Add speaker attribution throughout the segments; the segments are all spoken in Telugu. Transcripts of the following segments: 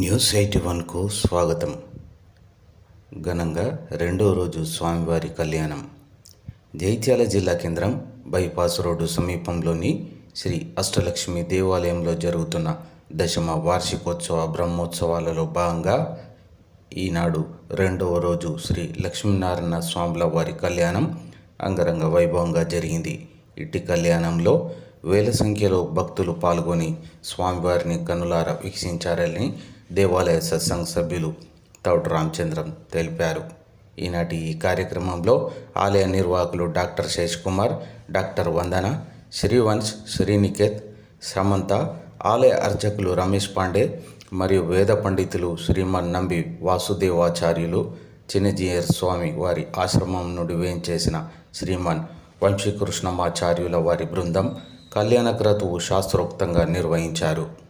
Speaker 1: న్యూస్ ఎయిటీ వన్కు స్వాగతం. ఘనంగా రెండో రోజు స్వామివారి కళ్యాణం. జైత్యాల జిల్లా కేంద్రం బైపాస్ రోడ్డు సమీపంలోని శ్రీ అష్టలక్ష్మి దేవాలయంలో జరుగుతున్న దశమ వార్షికోత్సవ బ్రహ్మోత్సవాలలో భాగంగా ఈనాడు రెండవ రోజు శ్రీ లక్ష్మీనారాయణ స్వాముల వారి కళ్యాణం అంగరంగ వైభవంగా జరిగింది. ఇట్టి కళ్యాణంలో వేల సంఖ్యలో భక్తులు పాల్గొని స్వామివారిని కనులారా వీక్షించారని దేవాలయ సత్సంగ సభ్యులు తౌట్ రామచంద్రం తెలిపారు. ఈనాటి ఈ కార్యక్రమంలో ఆలయ నిర్వాహకులు డాక్టర్ శేష్ కుమార్ డాక్టర్ వందన శ్రీవంశ్ శ్రీనికేత్ సమంత ఆలయ అర్చకులు రమేష్ పాండే మరియు వేద పండితులు శ్రీమన్ నంబి వాసుదేవాచార్యులు చిన్నజీయర్ స్వామి వారి ఆశ్రమం నుండి వేయించేసిన శ్రీమన్ వంశీకృష్ణమాచార్యుల వారి బృందం కళ్యాణ క్రతువు శాస్త్రోక్తంగా నిర్వహించారు.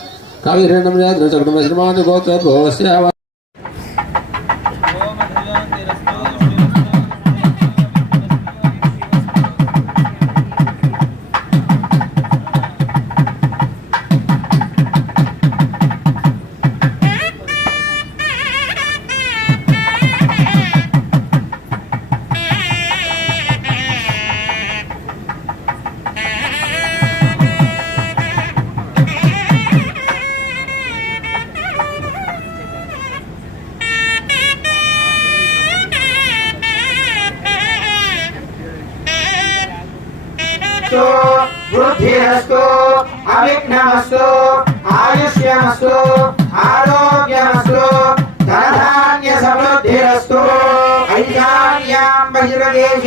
Speaker 2: గోత్ర భవస్య
Speaker 3: स्तु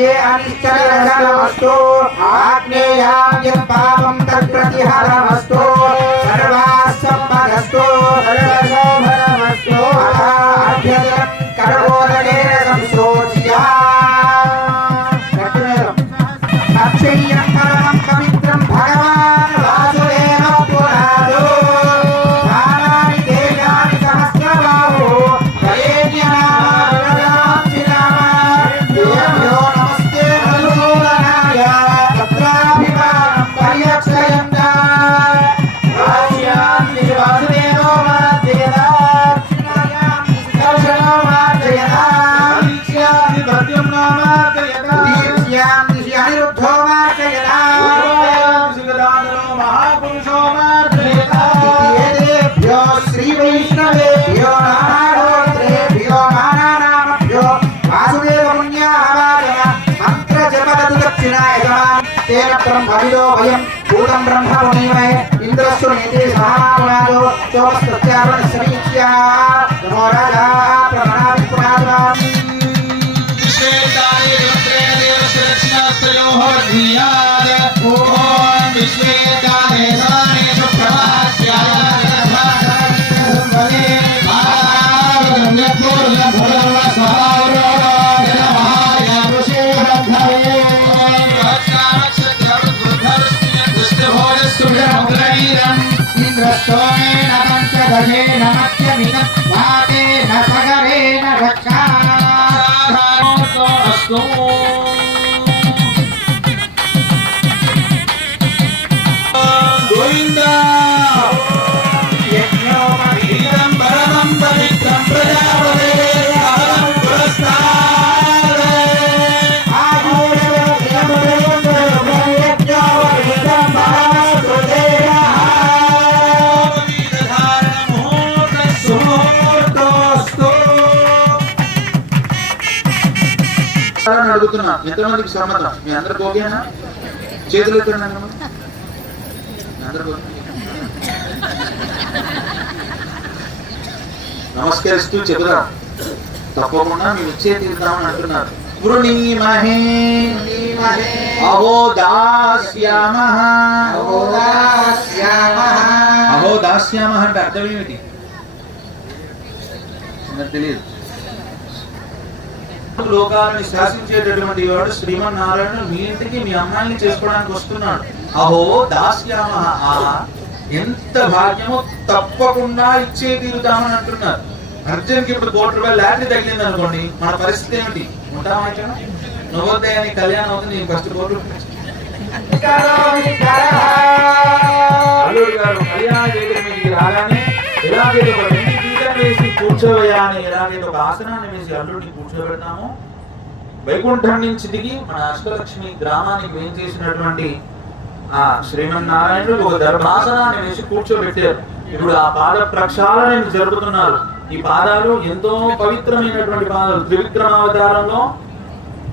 Speaker 3: ये अनिष्टलक्षणमस्तु आग्नेयां पापं तत् सर्वास्वपदस्तु सर्वशोभनमस्तु अभ्यदं करो బ్రహ్మవిదో భయం భూతం బ్రహ్మ మునిమయ ఇంద్రస్సు నేతి సహారాజో చోపస్తత్యావన సమీక్ష్యా
Speaker 4: శరీరం
Speaker 3: ఇంద్రస్తోమేన పంచదశేన మధ్యమిదం వాతేన సగరేణ రక్షా
Speaker 4: ఎంతమందికి సమ్మతం. మీ అందరికి ఓకేనా? చేతులు ఓకే? నమస్కరిస్తూ చెబుదాం. తప్పకుండా మేము ఇచ్చే తీరుతామని అంటున్నారు. వృణీమహే అహో దాస్యామ అహో దాస్యామ అంటే అర్థం ఏమిటి? తెలియదు. లోకాలను శాసించేటటువంటి వాడు శ్రీమన్నారాయణుడు మీ ఇంటికి మీ అమ్మాయిని చేసుకోవడానికి వస్తున్నాడు. అహో దాస్యామ ఆహా ఎంత భాగ్యమో తప్పకుండా ఇచ్చే తీరుతామని అంటున్నారు. అర్జున్కి ఇప్పుడు కోటి రూపాయలు లాటరీ తగిలింది అనుకోండి మన పరిస్థితి ఏమిటి? ఉంటామా నవోదయానికి కళ్యాణం అవుతుంది నేను ఫస్ట్ కోటి కూర్చోవయ్యా ఒక ఆసనాన్ని వేసి అల్లుడిని కూర్చోబెడతాము. వైకుంఠం నుంచి దిగి మన అష్టలక్ష్మి గ్రామానికి వేం చేసినటువంటి ఆ శ్రీమన్నారాయణుడు ఒక ధర్మాసనాన్ని వేసి కూర్చోబెట్టారు. ఇప్పుడు ఆ పాద ప్రక్షాళన జరుపుతున్నారు. ఈ పాదాలు ఎంతో పవిత్రమైనటువంటి పాదాలు. త్రివిక్రమావతారంలో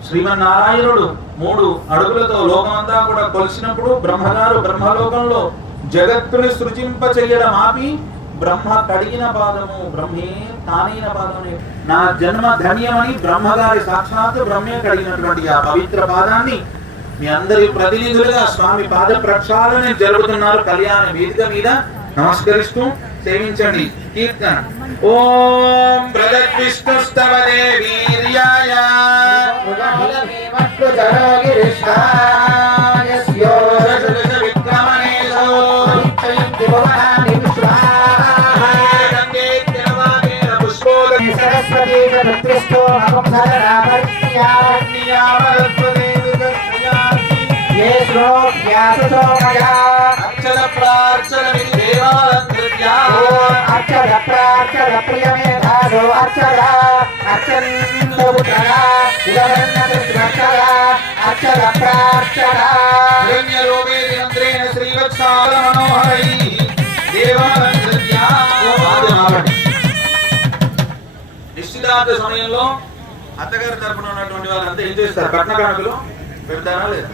Speaker 4: శ్రీమన్నారాయణుడు మూడు అడుగులతో లోకమంతా కూడా కొలిసినప్పుడు బ్రహ్మగారు బ్రహ్మలోకంలో జగత్తుని సృజింప చెయ్యడం ఆపి బ్రహ్మ కడిగిన పాదము బ్రహ్మే తానైన పాదము నా జన్మ ధన్యమని బ్రహ్మగారి సాక్షాత్ బ్రహ్మే కడిగినటువంటి ఆ పవిత్ర పాదాన్ని మీ అందరి ప్రతినిధులుగా స్వామి పాద ప్రక్షాళన జరుపుతున్నారు కళ్యాణ వేదిక మీద. నమస్కరిస్తూ సేవించండి. కీర్తన. ఓం ప్రదద్విష్ణుస్తవదే వీర్యాయ. అక్షర
Speaker 3: అక్షర అక్షర. అక్షర ప్రాక్షర.
Speaker 4: శ్రీవత్సాల మనోహరై నిశ్చితార్థ సమయంలో అత్తగారి తరపున ఉన్నటువంటి వాళ్ళంతా ఏం చేస్తారు? కట్న కానుకలు పెడతారా లేదా?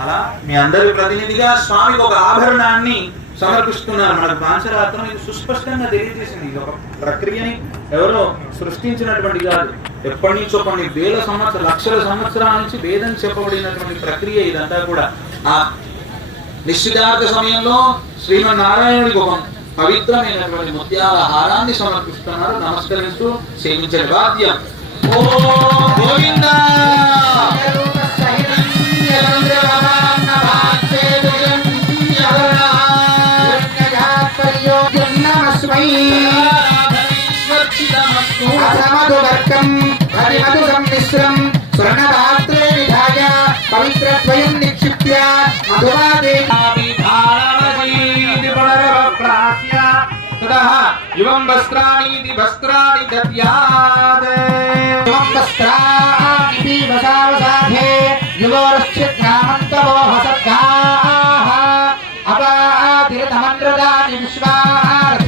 Speaker 4: అలా మీ అందరి ప్రతినిధిగా స్వామికి ఒక ఆభరణాన్ని సమర్పిస్తున్నారు. మనకు పాంచరాత్రం ఇది సుస్పష్టంగా తెలియజేసింది. ఇది ఒక ప్రక్రియని ఎవరో సృష్టించినటువంటి కాదు. ఎప్పటి నుంచో కొన్ని వేల సంవత్సరాల లక్షల సంవత్సరాల నుంచి వేదం చెప్పబడినటువంటి ప్రక్రియ ఇదంతా కూడా. ఆ నిశ్చితార్థ సమయంలో శ్రీమన్నారాయణుడికి ఒక పవిత్రమైనటువంటి ముత్యాల హారాన్ని సమర్పిస్తున్నారు. నమస్కరిస్తూ సేవించే వాద్యం ఓ గోవిందా!
Speaker 3: అసమధువర్గం హరిమధు సంమిశ్రం స్వర్ణపాత్రే విధాయ పవిత్రద్వయం నిక్షిప్య మధువాదే
Speaker 4: యువం వస్త్రాణి వస్త్రాణి దద్యాత్
Speaker 3: వస్త్రాణి పీవసావసాధే యువోరశ్చిత్నామంతవో హసద్గాః అపాతిరతమంత్రదాని విశ్వార్థేన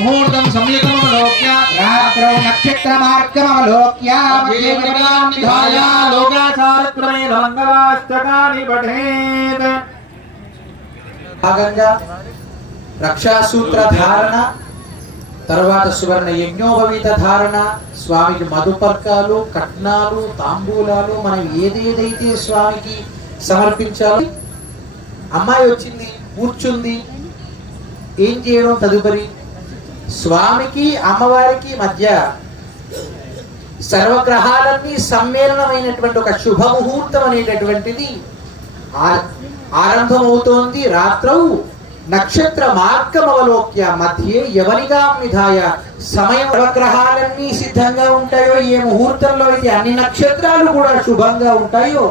Speaker 4: ముహూర్తం సంయుతమవలోక్య.
Speaker 3: రాత్రౌ నక్షత్రమార్గమవలోక్య. మధ్యే గగనాం నిధాయ
Speaker 4: లోకాచారక్రమేణ మంగళాష్టకాని పఠేత్.
Speaker 5: భాగంగా రక్షాసూత్ర ధారణ తర్వాత సువర్ణ యజ్ఞోపవీత ధారణ స్వామికి మధుపర్కాలు కట్నాలు తాంబూలాలు మనం ఏదేదైతే స్వామికి సమర్పించాలో అమ్మాయి వచ్చింది కూర్చుంది ఏం చేయడం తదుపరి? స్వామికి అమ్మవారికి మధ్య సర్వగ్రహాలన్నీ సమ్మేళనమైనటువంటి ఒక శుభముహూర్తం అనేటటువంటిది ఆరంభమవుతోంది. రాత్రౌ నక్షత్ర మార్గమవలోక్య మధ్య యవనిగా విధాయ సమయం గ్రహాలన్నీ సిద్ధంగా ఉంటాయో ఏ ముహూర్తంలో అయితే అన్ని నక్షత్రాలు కూడా శుభంగా ఉంటాయో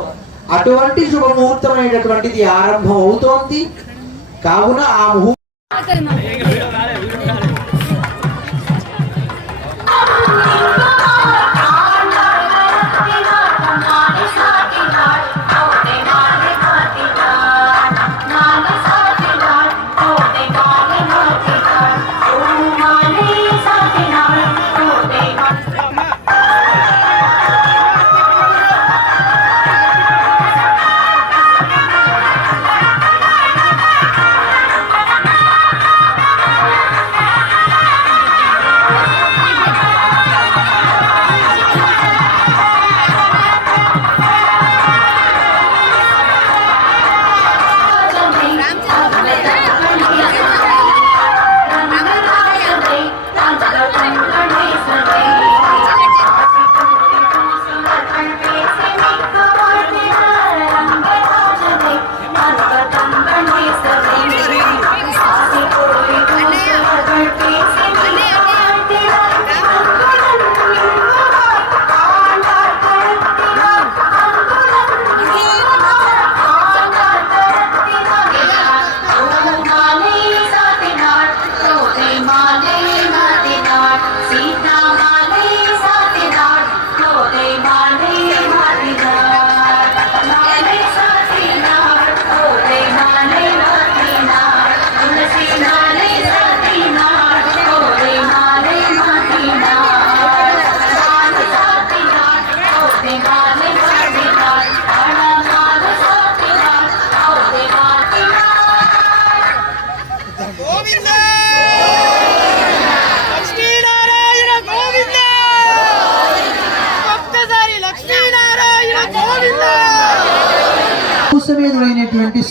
Speaker 5: అటువంటి శుభముహూర్తం అనేటటువంటిది ఆరంభం అవుతోంది కావున ఆ ముహూర్తం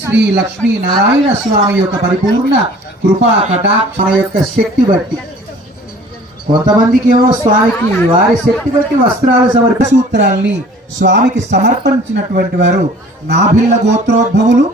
Speaker 3: శ్రీ లక్ష్మీ నారాయణ స్వామి యొక్క పరిపూర్ణ కృపా కటాక్షణ యొక్క శక్తి బట్టి. కొంతమందికి ఏమో స్వామికి వారి శక్తి బట్టి వస్త్రాలు సమర్ప సూత్రాల్ని స్వామికి సమర్పించినటువంటి వారు నాభిల్ల గోత్రోద్భవులు